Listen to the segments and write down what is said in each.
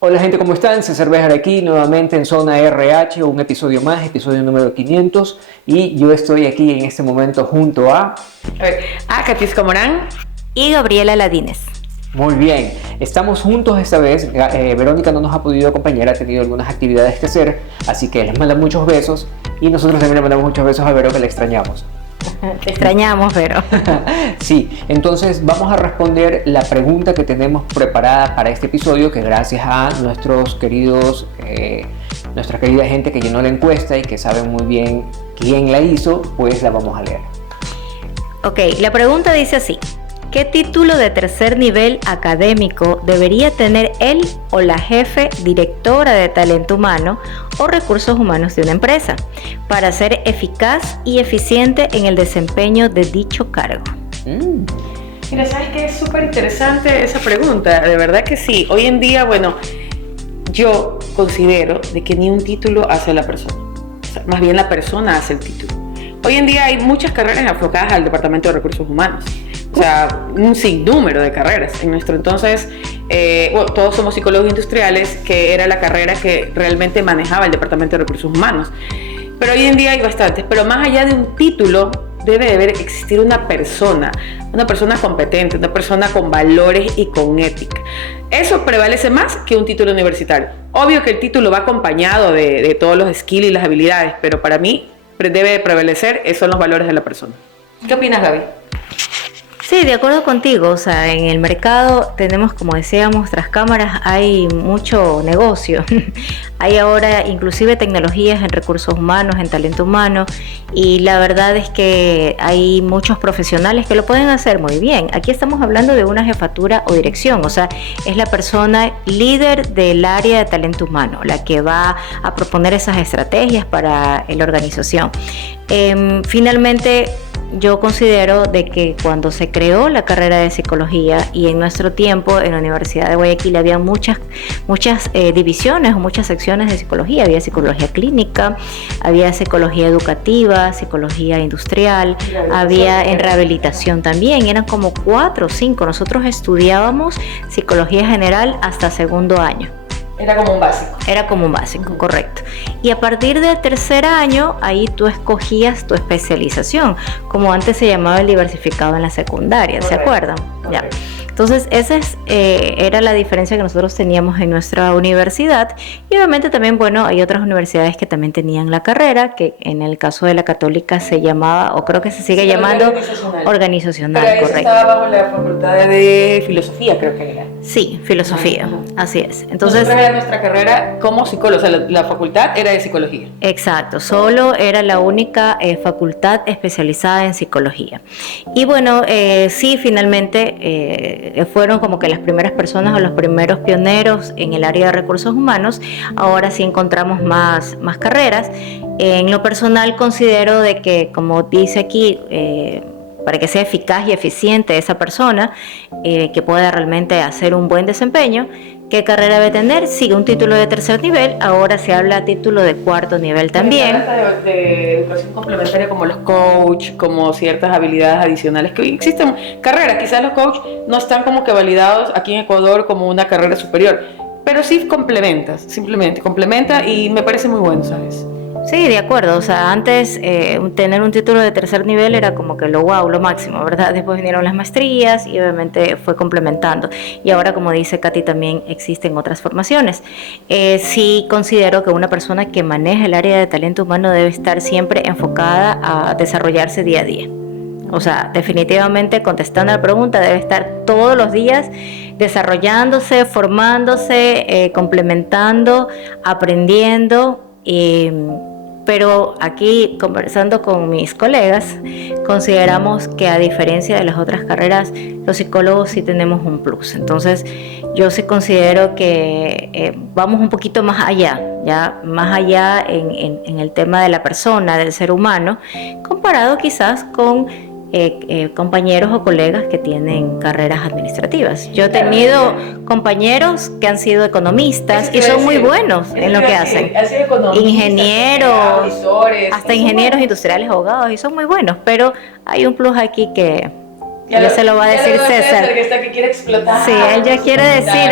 Hola gente, ¿cómo están? César Béjar aquí nuevamente en Zona RH, un episodio más, episodio número 500, y yo estoy aquí en este momento junto a Katisca Morán y Gabriela Ladines. Muy bien, estamos juntos esta vez. Verónica no nos ha podido acompañar, ha tenido algunas actividades que hacer, así que les manda muchos besos y nosotros también le mandamos muchos besos a Vero, que la extrañamos. Te extrañamos, Vero. Sí, entonces vamos a responder la pregunta que tenemos preparada para este episodio, que gracias a nuestros queridos, nuestra querida gente que llenó la encuesta y que sabe muy bien quién la hizo, pues la vamos a leer. Ok, la pregunta dice así: ¿qué título de tercer nivel académico debería tener él o la jefe directora de talento humano o recursos humanos de una empresa para ser eficaz y eficiente en el desempeño de dicho cargo? Mira, ¿sabes qué? Es súper interesante esa pregunta, de verdad que sí. Hoy en día, bueno, yo considero de que ni un título hace a la persona, o sea, más bien la persona hace el título. Hoy en día hay muchas carreras enfocadas al Departamento de Recursos Humanos. O sea, un sinnúmero de carreras. En nuestro entonces, todos somos psicólogos industriales, que era la carrera que realmente manejaba el Departamento de Recursos Humanos. Pero hoy en día hay bastantes. Pero más allá de un título, debe existir una persona competente, una persona con valores y con ética. Eso prevalece más que un título universitario. Obvio que el título va acompañado de todos los skills y las habilidades, pero para mí debe prevalecer, esos son los valores de la persona. ¿Qué opinas, Gaby? Sí, de acuerdo contigo. O sea, en el mercado tenemos, como decíamos, tras cámaras hay mucho negocio. Hay ahora inclusive tecnologías en recursos humanos, en talento humano, y la verdad es que hay muchos profesionales que lo pueden hacer muy bien. Aquí estamos hablando de una jefatura o dirección, o sea, es la persona líder del área de talento humano, la que va a proponer esas estrategias para la organización. Finalmente, yo considero de que cuando se creó la carrera de psicología, y en nuestro tiempo en la Universidad de Guayaquil había muchas divisiones o muchas secciones de psicología. Había psicología clínica, había psicología educativa, psicología industrial, había en rehabilitación también, eran como 4 o 5. Nosotros estudiábamos psicología general hasta segundo año. Era como un básico. Era como un básico, correcto. Y a partir del tercer año, ahí tú escogías tu especialización, como antes se llamaba el diversificado en la secundaria, ¿se acuerdan? Ya. Entonces, esa era la diferencia que nosotros teníamos en nuestra universidad. Y obviamente también, bueno, hay otras universidades que también tenían la carrera, que en el caso de la Católica se llamaba, o creo que se sigue llamando, organizacional, pero correcto. Estaba bajo la facultad de filosofía, creo que era. Sí, filosofía, así es. Entonces, nosotros era nuestra carrera como psicólogo, o sea, la facultad era de psicología. Exacto, solo era la única facultad especializada en psicología. Y bueno, sí, finalmente fueron como que las primeras personas o los primeros pioneros en el área de recursos humanos. Ahora sí encontramos más carreras. En lo personal considero de que, como dice aquí, para que sea eficaz y eficiente esa persona, que pueda realmente hacer un buen desempeño, ¿qué carrera debe tener? Sí, un título de tercer nivel. Ahora se habla título de cuarto nivel también. De educación complementaria, como los coach, como ciertas habilidades adicionales que hoy existen carreras. Quizás los coach no están como que validados aquí en Ecuador como una carrera superior, pero sí complementas, simplemente complementa, y me parece muy bueno, ¿sabes? Sí, de acuerdo. O sea, antes tener un título de tercer nivel era como que lo wow, lo máximo, ¿verdad? Después vinieron las maestrías y obviamente fue complementando. Y ahora, como dice Katy, también existen otras formaciones. Sí considero que una persona que maneja el área de talento humano debe estar siempre enfocada a desarrollarse día a día. O sea, definitivamente, contestando a la pregunta, debe estar todos los días desarrollándose, formándose, complementando, aprendiendo. Pero aquí, conversando con mis colegas, consideramos que, a diferencia de las otras carreras, los psicólogos sí tenemos un plus. Entonces, yo sí considero que vamos un poquito más allá, ya más allá en el tema de la persona, del ser humano, comparado quizás con compañeros o colegas que tienen carreras administrativas. Yo he tenido compañeros que han sido economistas y son muy buenos en lo que hacen. Ingenieros, hasta ingenieros industriales, abogados, y son muy buenos, pero hay un plus aquí que ya se lo va a decir César. Que quiere explotar. Sí, él ya quiere decir.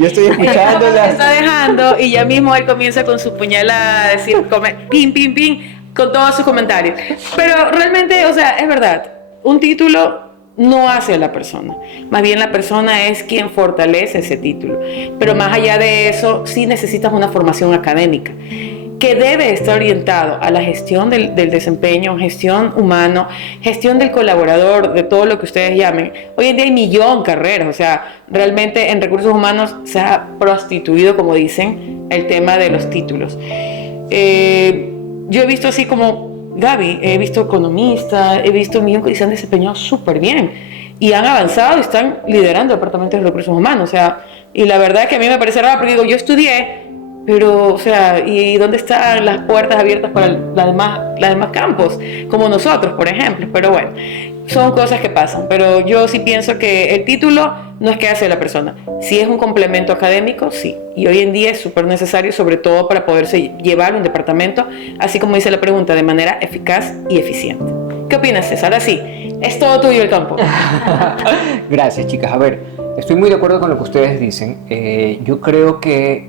Yo estoy escuchándola. Está dejando y ya mismo él comienza con su puñalada a decir, pim, pim, pim, con todos sus comentarios. Pero realmente, o sea, es verdad, un título no hace a la persona. Más bien la persona es quien fortalece ese título. Pero más allá de eso, sí necesitas una formación académica que debe estar orientado a la gestión del desempeño, gestión humano, gestión del colaborador, de todo lo que ustedes llamen. Hoy en día hay millón de carreras, o sea, realmente en recursos humanos se ha prostituido, como dicen, el tema de los títulos. Yo he visto así como Gaby, he visto economistas, he visto millón que se han desempeñado súper bien y han avanzado y están liderando departamentos de recursos humanos, o sea, y la verdad es que a mí me parece raro porque digo, yo estudié, pero, o sea, ¿y dónde están las puertas abiertas para las demás campos? Como nosotros, por ejemplo. Pero bueno, son cosas que pasan. Pero yo sí pienso que el título no es que hace la persona. Si es un complemento académico, sí. Y hoy en día es súper necesario, sobre todo para poderse llevar un departamento, así como dice la pregunta, de manera eficaz y eficiente. ¿Qué opinas, César? Ahora sí, es todo tuyo el campo. Gracias, chicas. A ver, estoy muy de acuerdo con lo que ustedes dicen. Yo creo que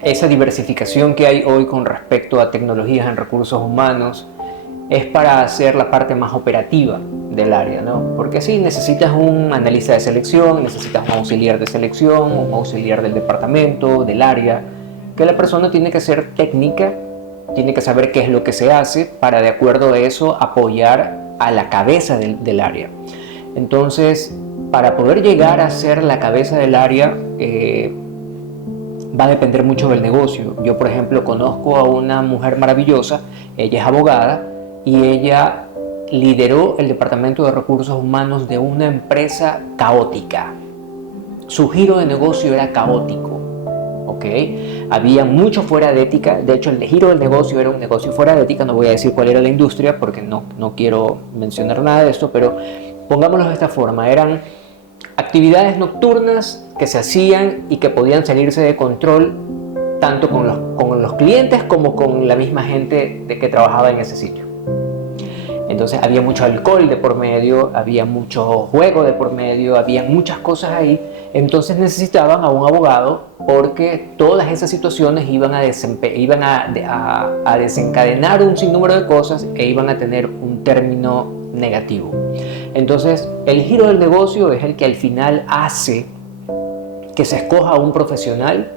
esa diversificación que hay hoy con respecto a tecnologías en recursos humanos es para hacer la parte más operativa del área, ¿no? Porque sí, necesitas un analista de selección, necesitas un auxiliar de selección, un auxiliar del departamento, del área, que la persona tiene que ser técnica, tiene que saber qué es lo que se hace para, de acuerdo a eso, apoyar a la cabeza del área. Entonces, para poder llegar a ser la cabeza del área, va a depender mucho del negocio. Yo, por ejemplo, conozco a una mujer maravillosa, ella es abogada y ella lideró el departamento de recursos humanos de una empresa caótica. Su giro de negocio era caótico, ¿ok? Había mucho fuera de ética, de hecho el giro del negocio era un negocio fuera de ética, no voy a decir cuál era la industria porque no quiero mencionar nada de esto, pero pongámoslo de esta forma, eran actividades nocturnas que se hacían y que podían salirse de control tanto con los clientes como con la misma gente que trabajaba en ese sitio. Entonces había mucho alcohol de por medio, había mucho juego de por medio, había muchas cosas ahí. Entonces necesitaban a un abogado porque todas esas situaciones iban a desencadenar un sinnúmero de cosas e iban a tener un término negativo. Entonces el giro del negocio es el que al final hace que se escoja a un profesional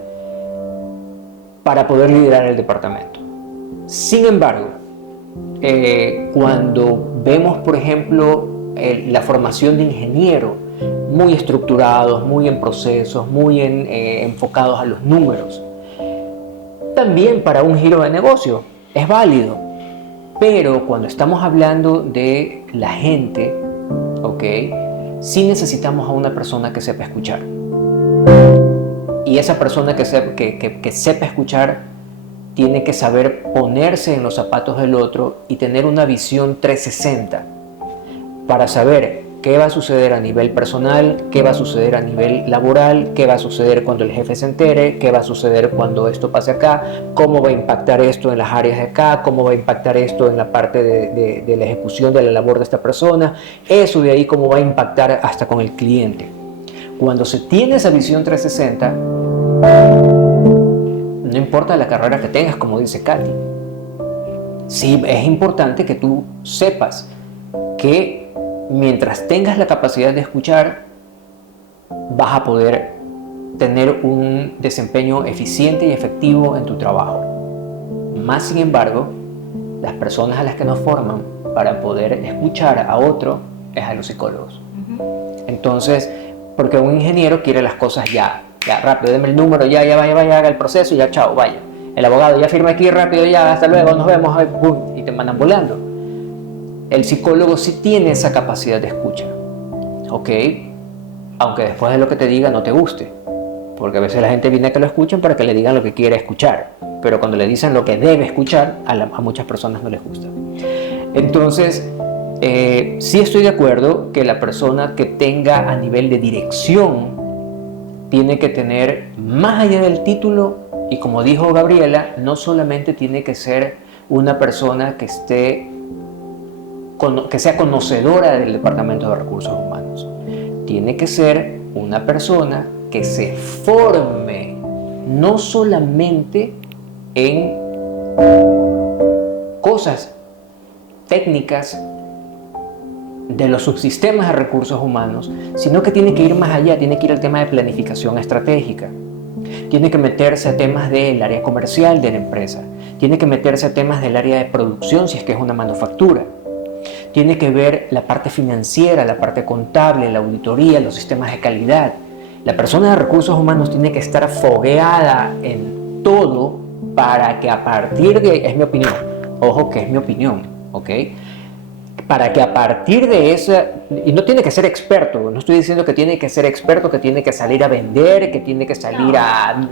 para poder liderar el departamento. Sin embargo, cuando vemos, por ejemplo, la formación de ingenieros muy estructurados, muy en procesos, muy enfocados a los números, también para un giro de negocio es válido. Pero cuando estamos hablando de la gente, ¿ok? Sí necesitamos a una persona que sepa escuchar. Y esa persona que sepa escuchar tiene que saber ponerse en los zapatos del otro y tener una visión 360 para saber qué va a suceder a nivel personal, qué va a suceder a nivel laboral, qué va a suceder cuando el jefe se entere, qué va a suceder cuando esto pase acá, cómo va a impactar esto en las áreas de acá, cómo va a impactar esto en la parte de la ejecución de la labor de esta persona, eso de ahí cómo va a impactar hasta con el cliente. Cuando se tiene esa visión 360, no importa la carrera que tengas, como dice Katy. Sí, es importante que tú sepas que mientras tengas la capacidad de escuchar, vas a poder tener un desempeño eficiente y efectivo en tu trabajo. Más sin embargo, las personas a las que nos forman para poder escuchar a otro es a los psicólogos. Entonces, porque un ingeniero quiere las cosas ya rápido, deme el número, ya vaya, haga el proceso y ya, chao, vaya. El abogado ya firma aquí rápido, ya, hasta luego, nos vemos, y te mandan volando. El psicólogo sí tiene esa capacidad de escucha, ¿ok? Aunque después de lo que te diga no te guste, porque a veces la gente viene a que lo escuchen para que le digan lo que quiere escuchar, pero cuando le dicen lo que debe escuchar, a muchas personas no les gusta. Entonces, Sí estoy de acuerdo que la persona que tenga a nivel de dirección tiene que tener, más allá del título, y como dijo Gabriela, no solamente tiene que ser una persona que sea conocedora del Departamento de Recursos Humanos. Tiene que ser una persona que se forme no solamente en cosas técnicas de los subsistemas de recursos humanos, sino que tiene que ir más allá, tiene que ir al tema de planificación estratégica, tiene que meterse a temas del área comercial de la empresa, tiene que meterse a temas del área de producción si es que es una manufactura, tiene que ver la parte financiera, la parte contable, la auditoría, los sistemas de calidad. La persona de recursos humanos tiene que estar fogueada en todo para que a partir de, es mi opinión, ojo que es mi opinión, ¿ok? Para que a partir de esa, y no tiene que ser experto, no estoy diciendo que tiene que ser experto, que tiene que salir a vender, que tiene que salir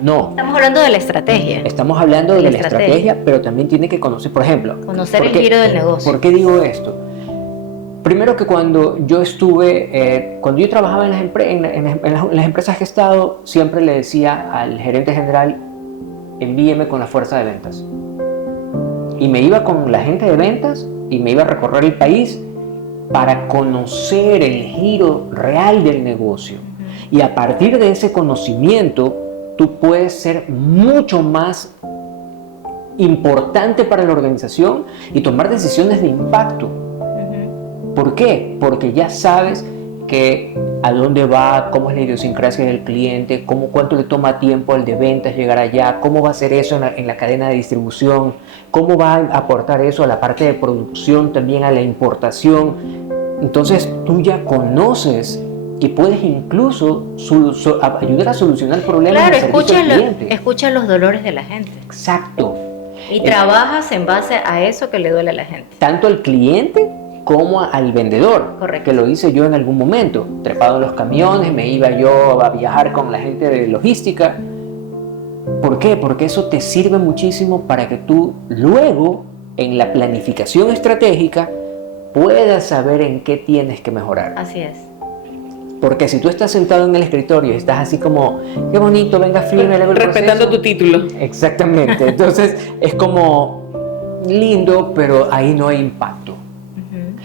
no. Estamos hablando de la estrategia. Estamos hablando de la estrategia, pero también tiene que conocer, por ejemplo. Conocer el giro del negocio. ¿Por qué digo esto? Primero que cuando yo trabajaba en las empresas que he estado, siempre le decía al gerente general, envíeme con la fuerza de ventas. Y me iba con la gente de ventas y me iba a recorrer el país para conocer el giro real del negocio. Y a partir de ese conocimiento, tú puedes ser mucho más importante para la organización y tomar decisiones de impacto. ¿Por qué? Porque ya sabes a dónde va, cómo es la idiosincrasia del cliente, cuánto le toma tiempo al de ventas llegar allá, cómo va a ser eso en la cadena de distribución, cómo va a aportar eso a la parte de producción, también a la importación. Entonces tú ya conoces y puedes incluso ayudar a solucionar problemas. Claro, cliente. escucha los dolores de la gente. Exacto. Y trabajas en base a eso que le duele a la gente. Tanto al cliente como al vendedor. Correcto. Que lo hice yo en algún momento, trepado en los camiones, me iba yo a viajar con la gente de logística. ¿Por qué? Porque eso te sirve muchísimo para que tú luego, en la planificación estratégica, puedas saber en qué tienes que mejorar. Así es. Porque si tú estás sentado en el escritorio y estás así como, qué bonito, venga, firme, respetando tu título. Exactamente. Entonces es como lindo, pero ahí no hay impacto.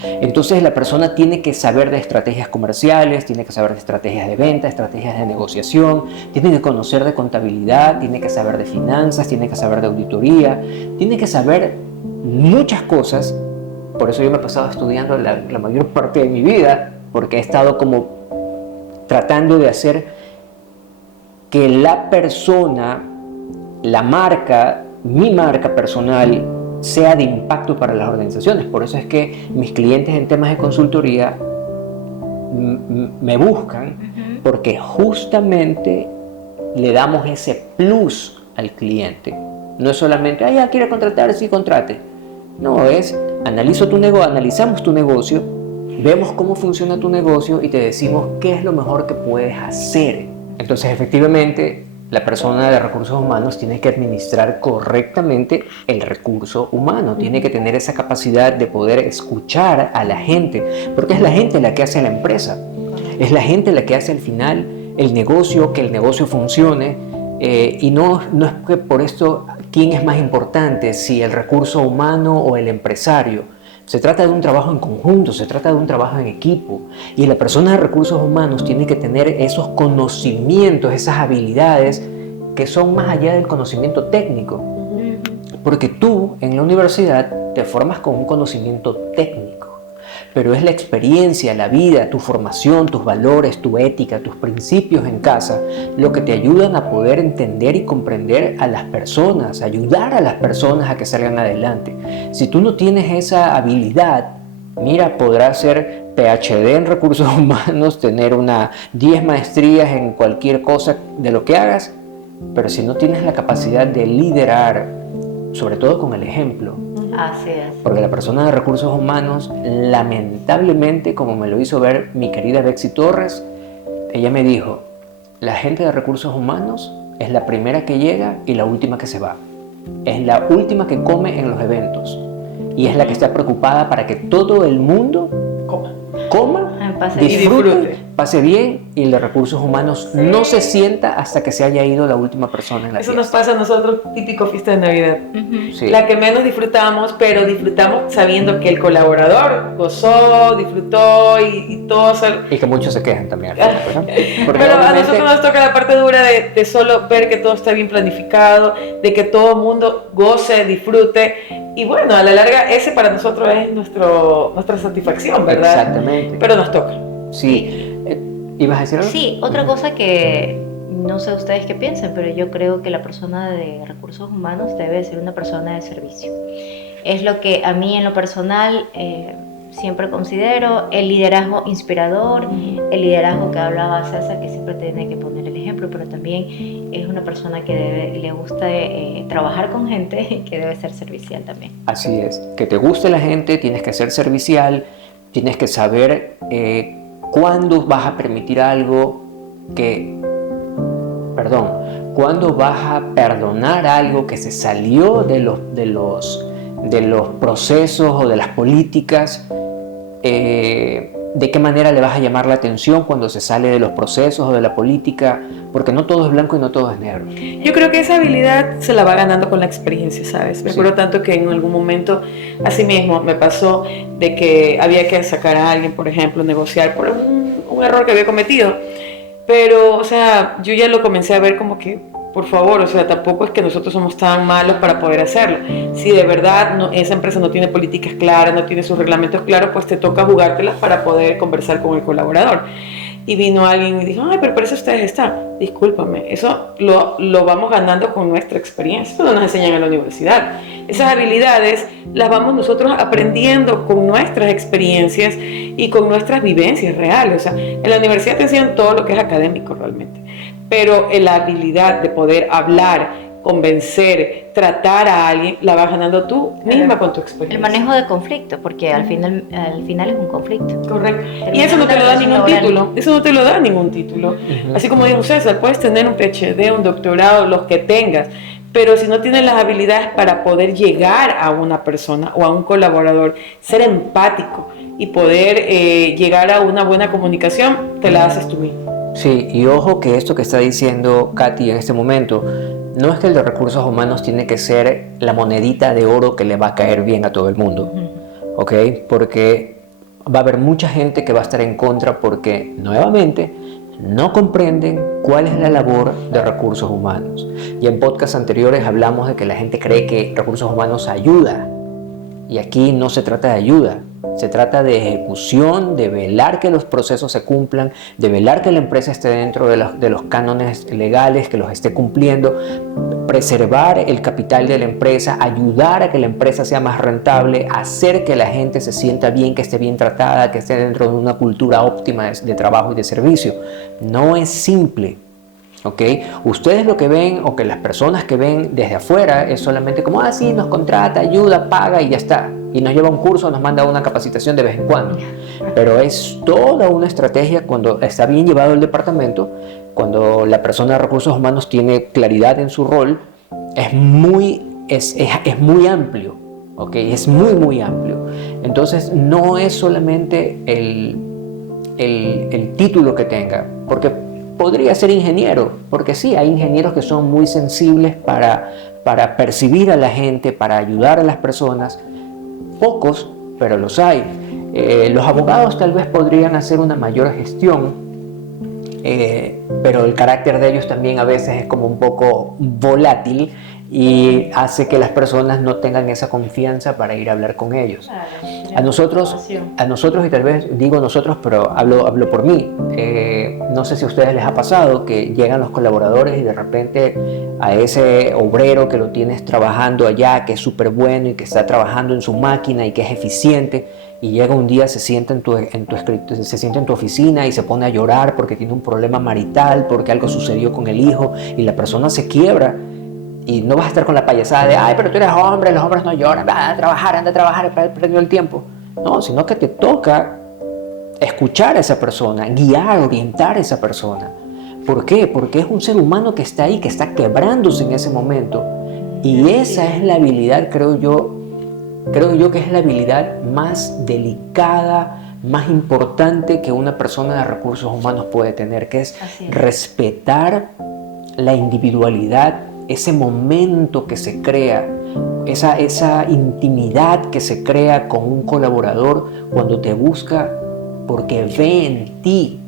Entonces la persona tiene que saber de estrategias comerciales, tiene que saber de estrategias de venta, estrategias de negociación, tiene que conocer de contabilidad, tiene que saber de finanzas, tiene que saber de auditoría, tiene que saber muchas cosas. Por eso yo me he pasado estudiando la mayor parte de mi vida, porque he estado como tratando de hacer que la persona, la marca, mi marca personal, sea de impacto para las organizaciones. Por eso es que mis clientes en temas de consultoría me buscan, porque justamente le damos ese plus al cliente. No es solamente, ya quiere contratar, sí, contrate. No, es analizamos tu negocio, vemos cómo funciona tu negocio y te decimos qué es lo mejor que puedes hacer. Entonces, efectivamente, la persona de recursos humanos tiene que administrar correctamente el recurso humano, tiene que tener esa capacidad de poder escuchar a la gente, porque es la gente la que hace la empresa, es la gente la que hace al final el negocio, que el negocio funcione, y no es que por esto quién es más importante, si el recurso humano o el empresario. Se trata de un trabajo en conjunto, se trata de un trabajo en equipo, y la persona de recursos humanos tiene que tener esos conocimientos, esas habilidades que son más allá del conocimiento técnico, porque tú en la universidad te formas con un conocimiento técnico, pero es la experiencia, la vida, tu formación, tus valores, tu ética, tus principios en casa, lo que te ayudan a poder entender y comprender a las personas, ayudar a las personas a que salgan adelante. Si tú no tienes esa habilidad, mira, podrás ser PhD en recursos humanos, tener 10 maestrías en cualquier cosa de lo que hagas, pero si no tienes la capacidad de liderar, sobre todo con el ejemplo. Así es. Porque la persona de recursos humanos, lamentablemente, como me lo hizo ver mi querida Betsy Torres, ella me dijo, la gente de recursos humanos es la primera que llega y la última que se va. Es la última que come en los eventos. y es la que está preocupada para que todo el mundo coma, disfrute, pase bien, y los recursos humanos no se sienta hasta que se haya ido la última persona en la Eso fiesta. nos pasa a nosotros, típico fiesta de Navidad. Sí. La que menos disfrutamos, pero disfrutamos sabiendo que el colaborador gozó, disfrutó y todo. Y que muchos se quejan también al final, ¿verdad? Porque Pero a obviamente nosotros nos toca la parte dura de solo ver que todo está bien planificado, de que todo el mundo goce, disfrute. Y bueno, a la larga ese para nosotros es nuestra satisfacción, ¿verdad? Exactamente. Pero nos toca. Sí. ¿Ibas a decir algo? Sí, otra cosa que no sé ustedes qué piensan, pero yo creo que la persona de recursos humanos debe ser una persona de servicio. Es lo que a mí en lo personal siempre considero el liderazgo inspirador, el liderazgo que hablaba César, que siempre tiene que poner el ejemplo, pero también es una persona que le gusta trabajar con gente y que debe ser servicial también. Así es, que te guste la gente, tienes que ser servicial, tienes que saber cuándo vas a permitir algo cuándo vas a perdonar algo que se salió de los procesos o de las políticas, de qué manera le vas a llamar la atención cuando se sale de los procesos o de la política, porque no todo es blanco y no todo es negro. Yo creo que esa habilidad se la va ganando con la experiencia, ¿sabes? Me acuerdo tanto que en algún momento, así mismo, me pasó de que había que sacar a alguien, por ejemplo, negociar por un error que había cometido. Pero, o sea, yo ya lo comencé a ver como que, por favor, o sea, tampoco es que nosotros somos tan malos para poder hacerlo. Si de verdad esa empresa no tiene políticas claras, no tiene sus reglamentos claros, pues te toca jugártelas para poder conversar con el colaborador. Y vino alguien y dijo, ay, pero por eso ustedes están. Discúlpame, eso lo vamos ganando con nuestra experiencia. Eso no nos enseñan en la universidad. Esas habilidades las vamos nosotros aprendiendo con nuestras experiencias y con nuestras vivencias reales. O sea, en la universidad te enseñan todo lo que es académico realmente. Pero la habilidad de poder hablar, convencer, tratar a alguien, la vas ganando tú misma con tu experiencia. El manejo de conflicto, porque al final es un conflicto. Correcto. Y eso no te lo da ningún título. Eso no te lo da ningún título. Así como dijo César, puedes tener un PhD, un doctorado, los que tengas, pero si no tienes las habilidades para poder llegar a una persona o a un colaborador, ser empático y poder llegar a una buena comunicación, te la haces tú mismo. Sí, y ojo que esto que está diciendo Katy en este momento, no es que el de recursos humanos tiene que ser la monedita de oro que le va a caer bien a todo el mundo, ¿ok? Porque va a haber mucha gente que va a estar en contra porque, nuevamente, no comprenden cuál es la labor de recursos humanos. Y en podcasts anteriores hablamos de que la gente cree que recursos humanos ayuda, y aquí no se trata de ayuda. Se trata de ejecución, de velar que los procesos se cumplan, de velar que la empresa esté dentro de los cánones legales, que los esté cumpliendo, preservar el capital de la empresa, ayudar a que la empresa sea más rentable, hacer que la gente se sienta bien, que esté bien tratada, que esté dentro de una cultura óptima de trabajo y de servicio. No es simple. ¿Okay? Ustedes lo que ven, o que las personas que ven desde afuera, es solamente como, sí, nos contrata, ayuda, paga y ya está. Y nos lleva a un curso, nos manda una capacitación de vez en cuando. Pero es toda una estrategia cuando está bien llevado el departamento, cuando la persona de recursos humanos tiene claridad en su rol, es muy amplio. ¿Okay? Es muy amplio. Entonces no es solamente el título que tenga, porque podría ser ingeniero, porque sí, hay ingenieros que son muy sensibles para percibir a la gente, para ayudar a las personas. Pocos, pero los hay. Los abogados tal vez podrían hacer una mayor gestión, pero el carácter de ellos también a veces es como un poco volátil y hace que las personas no tengan esa confianza para ir a hablar con ellos. A nosotros, y tal vez digo nosotros, pero hablo por mí, no sé si a ustedes les ha pasado que llegan los colaboradores y de repente a ese obrero que lo tienes trabajando allá, que es súper bueno y que está trabajando en su máquina y que es eficiente, y llega un día, se sienta en tu oficina y se pone a llorar porque tiene un problema marital, porque algo sucedió con el hijo, y la persona se quiebra. Y no vas a estar con la payasada de, pero tú eres hombre, los hombres no lloran, anda a trabajar, perdiendo el tiempo. No, sino que te toca escuchar a esa persona, guiar, orientar a esa persona. ¿Por qué? Porque es un ser humano que está ahí, que está quebrándose en ese momento. Y esa es la habilidad, creo yo, creo yo que es la habilidad más delicada, más importante que una persona de recursos humanos puede tener, que es respetar la individualidad, ese momento que se crea, esa intimidad que se crea con un colaborador cuando te busca porque ve en ti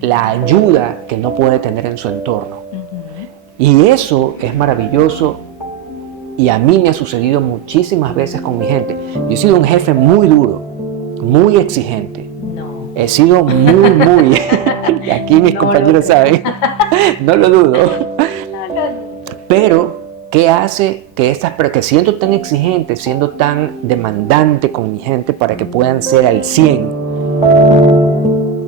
la ayuda que no puede tener en su entorno. Y eso es maravilloso, y a mí me ha sucedido muchísimas veces con mi gente. Yo he sido un jefe muy duro, muy exigente. No. He sido muy, y aquí mis compañeros saben, no lo dudo. Pero, ¿qué hace que siendo tan exigente, siendo tan demandante con mi gente para que puedan ser al 100,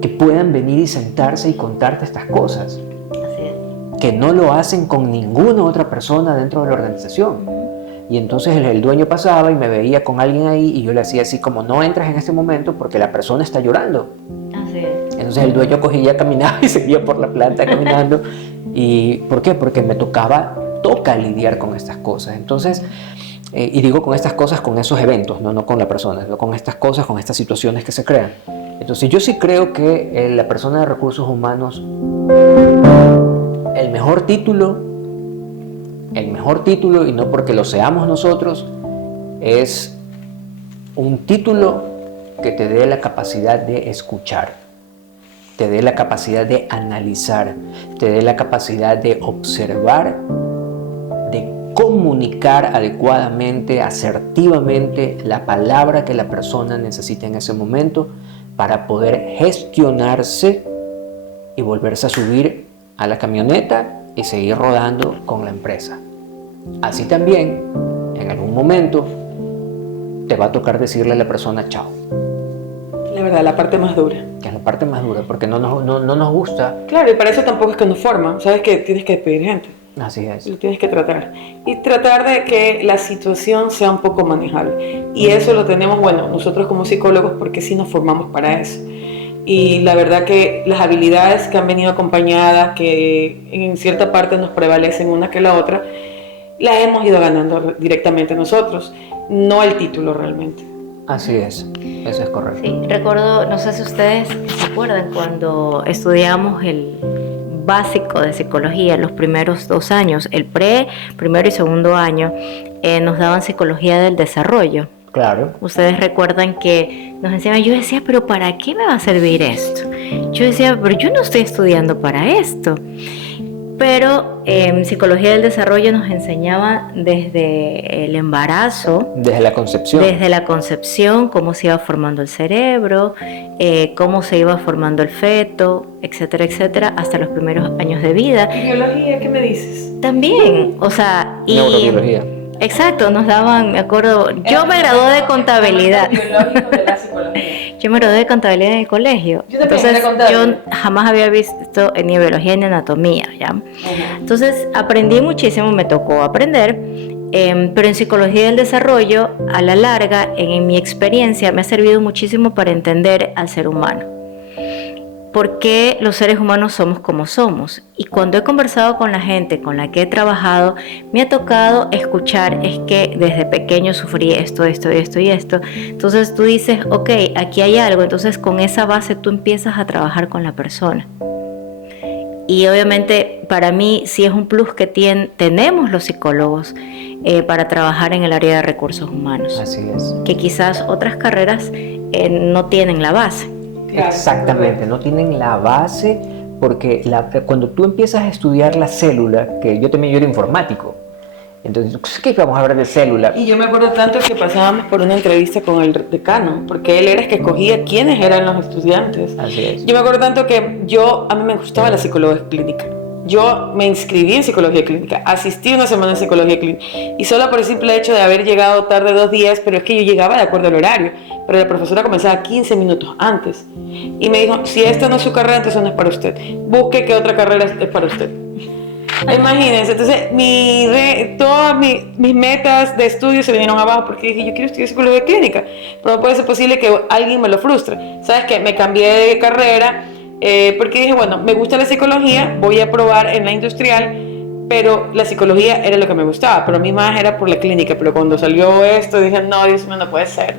que puedan venir y sentarse y contarte estas cosas? Así es. Que no lo hacen con ninguna otra persona dentro de la organización. Y entonces el dueño pasaba y me veía con alguien ahí y yo le hacía así como: no entras en este momento porque la persona está llorando. Así es. Entonces el dueño cogía, caminaba y seguía por la planta caminando. ¿Y por qué? Porque me toca lidiar con estas cosas. Entonces, y digo con estas cosas, con esos eventos, no con la persona, sino con estas cosas, con estas situaciones que se crean. Entonces yo sí creo que la persona de recursos humanos, el mejor título, y no porque lo seamos nosotros, es un título que te dé la capacidad de escuchar, te dé la capacidad de analizar, te dé la capacidad de observar, de comunicar adecuadamente, asertivamente la palabra que la persona necesita en ese momento para poder gestionarse y volverse a subir a la camioneta y seguir rodando con la empresa. Así también, en algún momento, te va a tocar decirle a la persona chao. La verdad, la parte más dura. Que es la parte más dura, porque no nos gusta. Claro, y para eso tampoco es que nos forman. Sabes que tienes que despedir gente. Así es. Lo tienes que tratar. Y tratar de que la situación sea un poco manejable. Y eso lo tenemos, bueno, nosotros como psicólogos, porque sí nos formamos para eso. Y la verdad que las habilidades que han venido acompañadas, que en cierta parte nos prevalecen una que la otra, las hemos ido ganando directamente nosotros, no el título realmente. Así es, eso es correcto. Sí, recuerdo, no sé si ustedes se acuerdan cuando estudiamos el básico de psicología, los primeros 2 años, el primero y segundo año, nos daban psicología del desarrollo. Claro. Ustedes recuerdan que nos enseñaban, yo decía, pero ¿para qué me va a servir esto? Yo decía, pero yo no estoy estudiando para esto. Pero en psicología del desarrollo nos enseñaba desde el embarazo, desde la concepción, cómo se iba formando el cerebro, cómo se iba formando el feto, etcétera, etcétera, hasta los primeros años de vida. ¿Y biología qué me dices? También, o sea, y neurobiología. Exacto, nos daban, me acuerdo, yo me gradué de contabilidad. Yo me gradué de contabilidad en el colegio. Entonces yo jamás había visto ni biología ni anatomía, ¿ya? Entonces aprendí muchísimo, me tocó aprender, pero en psicología del desarrollo, a la larga, en mi experiencia, me ha servido muchísimo para entender al ser humano. ¿Por qué los seres humanos somos como somos? Y cuando he conversado con la gente con la que he trabajado, me ha tocado escuchar, es que desde pequeño sufrí esto. Entonces tú dices, ok, aquí hay algo, entonces con esa base tú empiezas a trabajar con la persona. Y obviamente para mí sí es un plus que tenemos los psicólogos para trabajar en el área de recursos humanos. Así es. Que quizás otras carreras no tienen la base. Exactamente, no tienen la base, porque cuando tú empiezas a estudiar la célula, que yo era informático, entonces, ¿qué vamos a hablar de célula? Y yo me acuerdo tanto que pasábamos por una entrevista con el decano, porque él era el que escogía quiénes eran los estudiantes. Así es. Yo me acuerdo tanto que a mí me gustaba la psicología clínica. Yo me inscribí en psicología clínica, asistí una semana en psicología clínica y solo por el simple hecho de haber llegado tarde 2 días, pero es que yo llegaba de acuerdo al horario, pero la profesora comenzaba 15 minutos antes y me dijo, si esta no es su carrera, entonces no es para usted, busque qué otra carrera es para usted. Imagínense, entonces todas mis metas de estudio se vinieron abajo porque dije, yo quiero estudiar psicología clínica, pero no puede ser posible que alguien me lo frustre. ¿Sabes qué? Me cambié de carrera porque dije, bueno, me gusta la psicología, voy a probar en la industrial pero la psicología era lo que me gustaba, pero a mí más era por la clínica, pero cuando salió esto dije, no, Dios mío, no puede ser.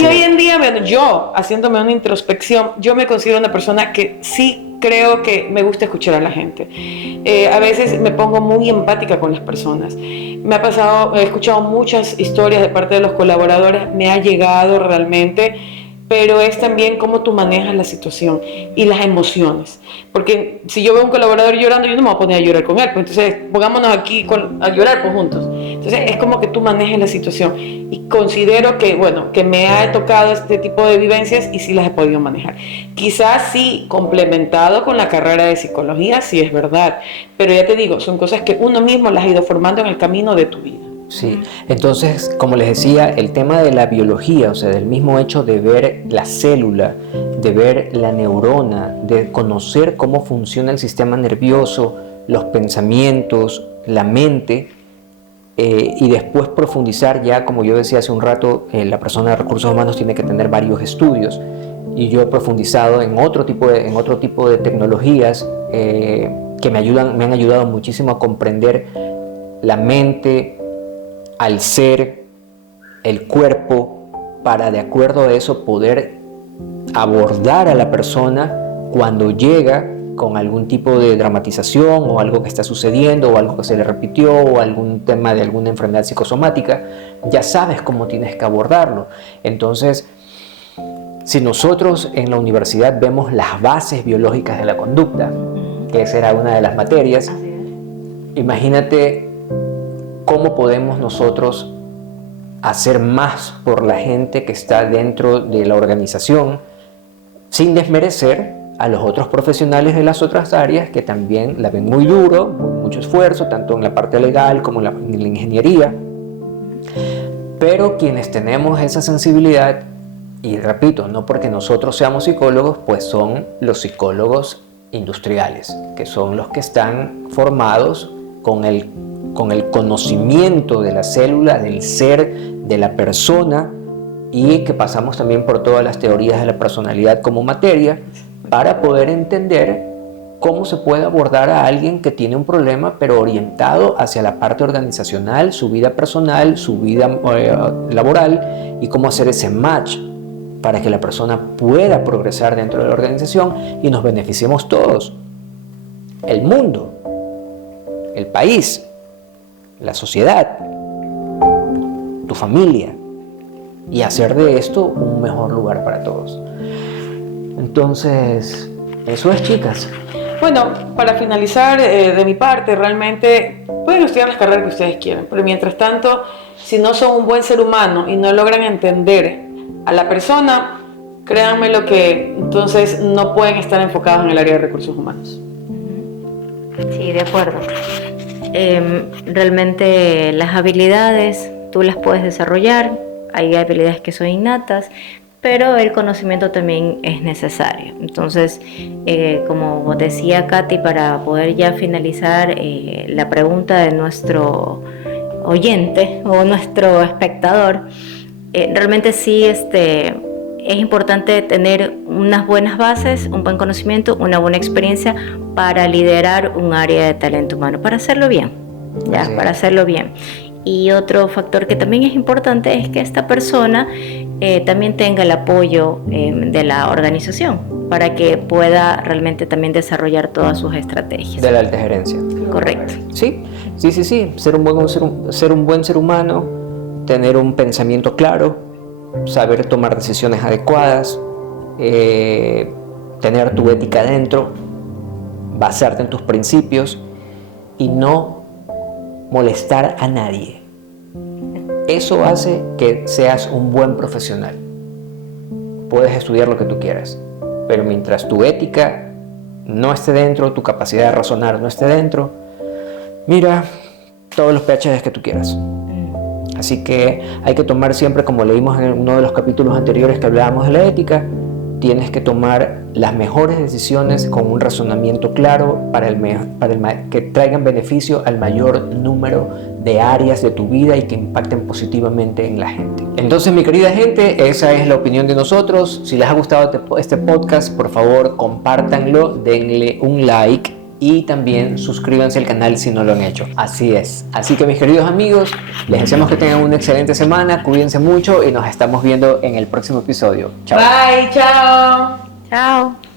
Y hoy en día, bueno, yo, haciéndome una introspección, yo me considero una persona que sí creo que me gusta escuchar a la gente. A veces me pongo muy empática con las personas. Me ha pasado, he escuchado muchas historias de parte de los colaboradores, me ha llegado realmente, pero es también cómo tú manejas la situación y las emociones. Porque si yo veo a un colaborador llorando, yo no me voy a poner a llorar con él, pues entonces pongámonos aquí a llorar pues, juntos. Entonces es como que tú manejes la situación. Y considero que, bueno, que me ha tocado este tipo de vivencias y sí las he podido manejar. Quizás sí complementado con la carrera de psicología, sí es verdad. Pero ya te digo, son cosas que uno mismo las ha ido formando en el camino de tu vida. Sí, entonces, como les decía, el tema de la biología, o sea, del mismo hecho de ver la célula, de ver la neurona, de conocer cómo funciona el sistema nervioso, los pensamientos, la mente, y después profundizar ya, como yo decía hace un rato, la persona de recursos humanos tiene que tener varios estudios, y yo he profundizado en otro tipo de tecnologías que me han ayudado muchísimo a comprender la mente, al ser, el cuerpo, para de acuerdo a eso poder abordar a la persona cuando llega con algún tipo de dramatización o algo que está sucediendo o algo que se le repitió o algún tema de alguna enfermedad psicosomática. Ya sabes cómo tienes que abordarlo. Entonces, si nosotros en la universidad vemos las bases biológicas de la conducta, que esa era una de las materias, imagínate cómo podemos nosotros hacer más por la gente que está dentro de la organización sin desmerecer a los otros profesionales de las otras áreas que también la ven muy duro, mucho esfuerzo, tanto en la parte legal como en la ingeniería. Pero quienes tenemos esa sensibilidad, y repito, no porque nosotros seamos psicólogos, pues son los psicólogos industriales, que son los que están formados con el conocimiento de la célula, del ser, de la persona, y que pasamos también por todas las teorías de la personalidad como materia para poder entender cómo se puede abordar a alguien que tiene un problema pero orientado hacia la parte organizacional, su vida personal, su vida laboral, y cómo hacer ese match para que la persona pueda progresar dentro de la organización y nos beneficiemos todos, el mundo, el país, la sociedad, tu familia, y hacer de esto un mejor lugar para todos. Entonces, eso es, chicas. Bueno, para finalizar, de mi parte, realmente pueden estudiar las carreras que ustedes quieran, pero mientras tanto, si no son un buen ser humano y no logran entender a la persona, créanme lo que entonces no pueden estar enfocados en el área de recursos humanos. Sí, de acuerdo. Realmente las habilidades tú las puedes desarrollar, hay habilidades que son innatas, pero el conocimiento también es necesario. Entonces, como decía Katy, para poder ya finalizar la pregunta de nuestro oyente o nuestro espectador, realmente sí es importante tener unas buenas bases, un buen conocimiento, una buena experiencia para liderar un área de talento humano, para hacerlo bien, ¿ya? Sí. Para hacerlo bien. Y otro factor que también es importante es que esta persona también tenga el apoyo de la organización para que pueda realmente también desarrollar todas sus estrategias. De la alta gerencia. Correcto. Sí. Ser un buen ser humano, tener un pensamiento claro, saber tomar decisiones adecuadas, tener tu ética dentro, basarte en tus principios y no molestar a nadie. Eso hace que seas un buen profesional. Puedes estudiar lo que tú quieras, pero mientras tu ética no esté dentro, tu capacidad de razonar no esté dentro, mira todos los PhDs que tú quieras. Así que hay que tomar siempre, como leímos en uno de los capítulos anteriores que hablábamos de la ética, tienes que tomar las mejores decisiones con un razonamiento claro que traigan beneficio al mayor número de áreas de tu vida y que impacten positivamente en la gente. Entonces, mi querida gente, esa es la opinión de nosotros. Si les ha gustado este podcast, por favor, compártanlo, denle un like y también suscríbanse al canal si no lo han hecho. Así es. Así que mis queridos amigos, les deseamos que tengan una excelente semana, cuídense mucho y nos estamos viendo en el próximo episodio. Chao. Bye, chao. Chao.